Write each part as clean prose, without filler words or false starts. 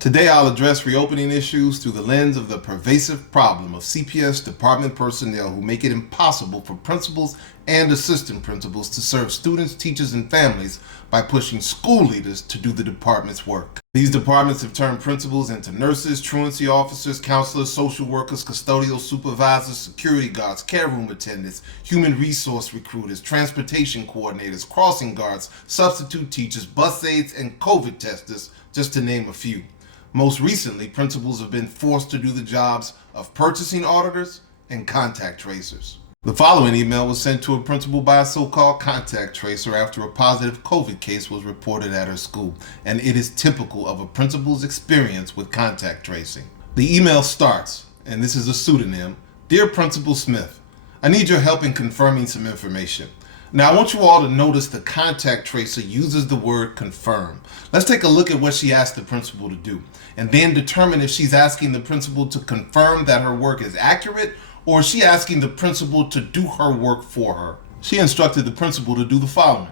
Today I'll address reopening issues through the lens of the pervasive problem of CPS department personnel who make it impossible for principals and assistant principals to serve students, teachers, and families by pushing school leaders to do the department's work. These departments have turned principals into nurses, truancy officers, counselors, social workers, custodial supervisors, security guards, care room attendants, human resource recruiters, transportation coordinators, crossing guards, substitute teachers, bus aides, and COVID testers, just to name a few. Most recently, principals have been forced to do the jobs of purchasing auditors and contact tracers. The following email was sent to a principal by a so-called contact tracer after a positive COVID case was reported at her school, and it is typical of a principal's experience with contact tracing. The email starts, and this is a pseudonym, "Dear Principal Smith, I need your help in confirming some information." Now I want you all to notice the contact tracer uses the word confirm. Let's take a look at what she asked the principal to do, and then determine if she's asking the principal to confirm that her work is accurate, or is she asking the principal to do her work for her. She instructed the principal to do the following.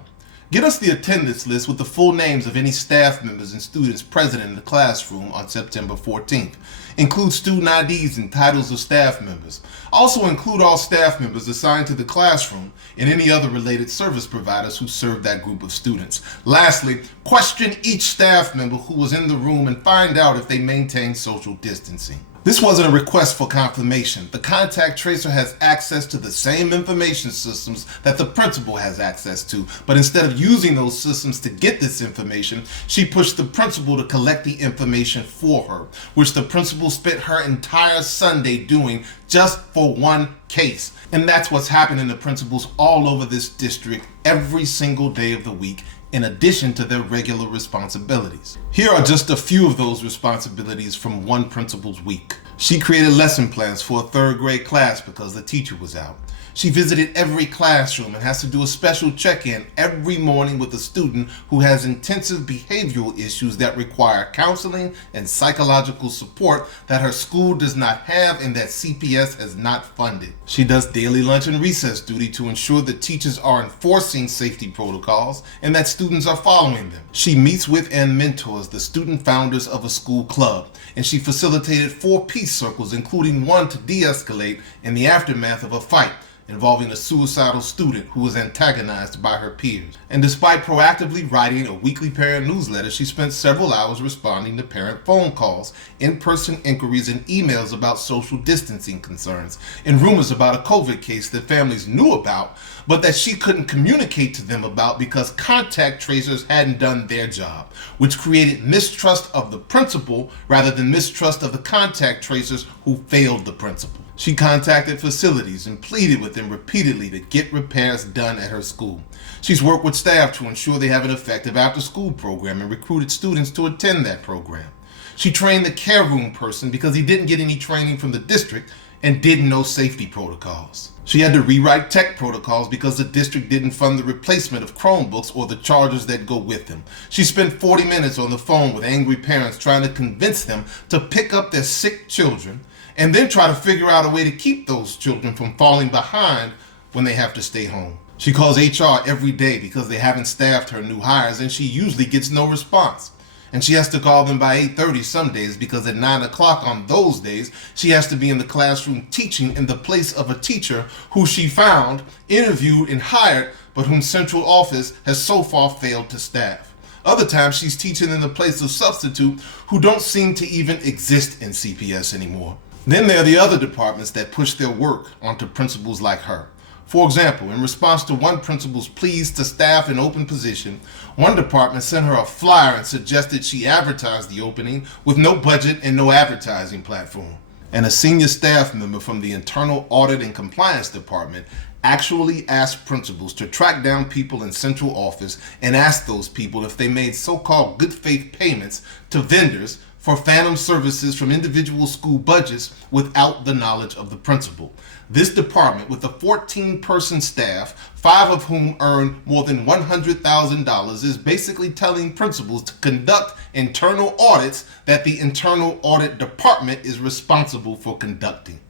Get us the attendance list with the full names of any staff members and students present in the classroom on September 14th. Include student IDs and titles of staff members. Also include all staff members assigned to the classroom and any other related service providers who serve that group of students. Lastly, question each staff member who was in the room and find out if they maintain social distancing. This wasn't a request for confirmation. The contact tracer has access to the same information systems that the principal has access to, but instead of using those systems to get this information, she pushed the principal to collect the information for her, which the principal spent her entire Sunday doing just for one case. And that's what's happening to principals all over this district every single day of the week, in addition to their regular responsibilities. Here are just a few of those responsibilities from one principal's week. She created lesson plans for a third grade class because the teacher was out. She visited every classroom and has to do a special check-in every morning with a student who has intensive behavioral issues that require counseling and psychological support that her school does not have and that CPS has not funded. She does daily lunch and recess duty to ensure that teachers are enforcing safety protocols and that students are following them. She meets with and mentors the student founders of a school club, and she facilitated 4 peace circles, including one to de-escalate in the aftermath of a fight involving a suicidal student who was antagonized by her peers. And despite proactively writing a weekly parent newsletter, she spent several hours responding to parent phone calls, in-person inquiries, and emails about social distancing concerns, and rumors about a COVID case that families knew about, but that she couldn't communicate to them about because contact tracers hadn't done their job, which created mistrust of the principal rather than mistrust of the contact tracers who failed the principal. She contacted facilities and pleaded with them repeatedly to get repairs done at her school. She's worked with staff to ensure they have an effective after-school program and recruited students to attend that program. She trained the care room person because he didn't get any training from the district and didn't know safety protocols. She had to rewrite tech protocols because the district didn't fund the replacement of Chromebooks or the chargers that go with them. She spent 40 minutes on the phone with angry parents trying to convince them to pick up their sick children and then try to figure out a way to keep those children from falling behind when they have to stay home. She calls HR every day because they haven't staffed her new hires, and she usually gets no response. And she has to call them by 8:30 some days because at 9 o'clock on those days, she has to be in the classroom teaching in the place of a teacher who she found, interviewed, and hired, but whom central office has so far failed to staff. Other times, she's teaching in the place of substitute who don't seem to even exist in CPS anymore. Then there are the other departments that push their work onto principals like her. For example, in response to one principal's pleas to staff an open position, one department sent her a flyer and suggested she advertise the opening with no budget and no advertising platform. And a senior staff member from the Internal Audit and Compliance Department actually asked principals to track down people in central office and ask those people if they made so-called good faith payments to vendors for phantom services from individual school budgets without the knowledge of the principal. This department, with a 14-person staff, 5 of whom earn more than $100,000, is basically telling principals to conduct internal audits that the Internal Audit Department is responsible for conducting.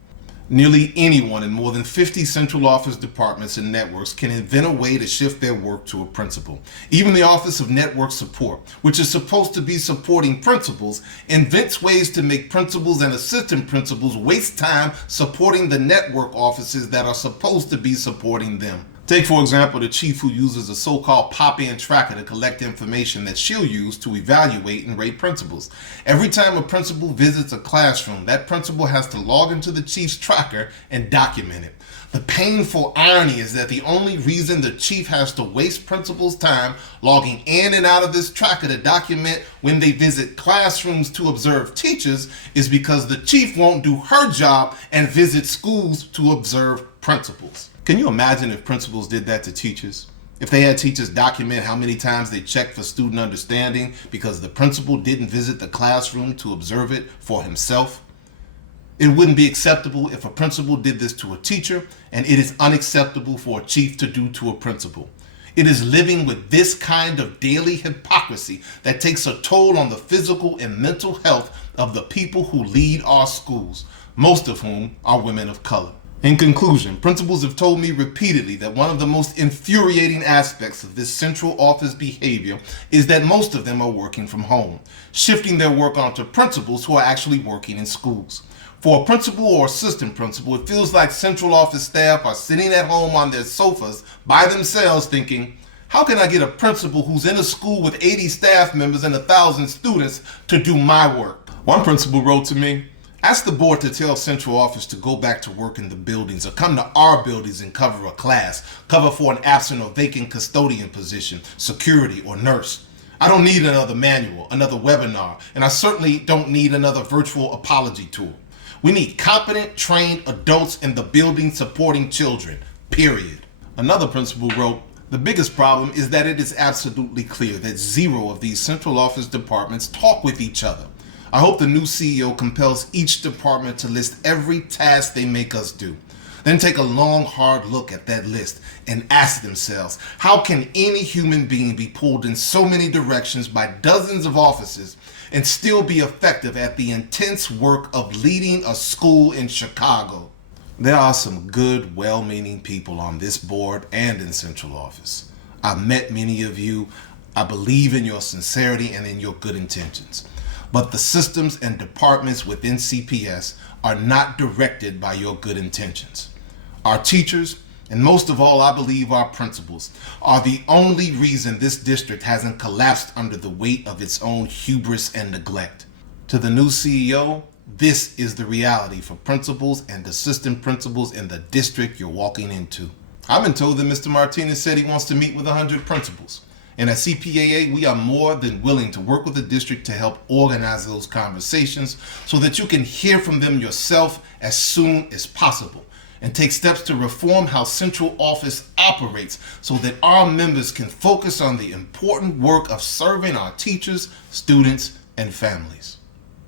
Nearly anyone in more than 50 central office departments and networks can invent a way to shift their work to a principal. Even the Office of Network Support, which is supposed to be supporting principals, invents ways to make principals and assistant principals waste time supporting the network offices that are supposed to be supporting them. Take, for example, the chief who uses a so-called pop-in tracker to collect information that she'll use to evaluate and rate principals. Every time a principal visits a classroom, that principal has to log into the chief's tracker and document it. The painful irony is that the only reason the chief has to waste principals' time logging in and out of this tracker to document when they visit classrooms to observe teachers is because the chief won't do her job and visit schools to observe principals. Can you imagine if principals did that to teachers? If they had teachers document how many times they checked for student understanding because the principal didn't visit the classroom to observe it for himself? It wouldn't be acceptable if a principal did this to a teacher, and it is unacceptable for a chief to do to a principal. It is living with this kind of daily hypocrisy that takes a toll on the physical and mental health of the people who lead our schools, most of whom are women of color. In conclusion, principals have told me repeatedly that one of the most infuriating aspects of this central office behavior is that most of them are working from home, shifting their work onto principals who are actually working in schools. For a principal or assistant principal, it feels like central office staff are sitting at home on their sofas by themselves thinking, how can I get a principal who's in a school with 80 staff members and 1,000 students to do my work? One principal wrote to me, ask the board to tell central office to go back to work in the buildings or come to our buildings and cover a class, cover for an absent or vacant custodian position, security, or nurse. I don't need another manual, another webinar, and I certainly don't need another virtual apology tool. We need competent, trained adults in the building supporting children, period. Another principal wrote, the biggest problem is that it is absolutely clear that zero of these central office departments talk with each other. I hope the new CEO compels each department to list every task they make us do. Then take a long, hard look at that list and ask themselves, how can any human being be pulled in so many directions by dozens of offices and still be effective at the intense work of leading a school in Chicago? There are some good, well-meaning people on this board and in central office. I've met many of you. I believe in your sincerity and in your good intentions. But the systems and departments within CPS are not directed by your good intentions. Our teachers, and most of all, I believe our principals, are the only reason this district hasn't collapsed under the weight of its own hubris and neglect. To the new CEO, this is the reality for principals and assistant principals in the district you're walking into. I've been told that Mr. Martinez said he wants to meet with 100 principals. And at CPAA, we are more than willing to work with the district to help organize those conversations so that you can hear from them yourself as soon as possible and take steps to reform how central office operates so that our members can focus on the important work of serving our teachers, students, and families.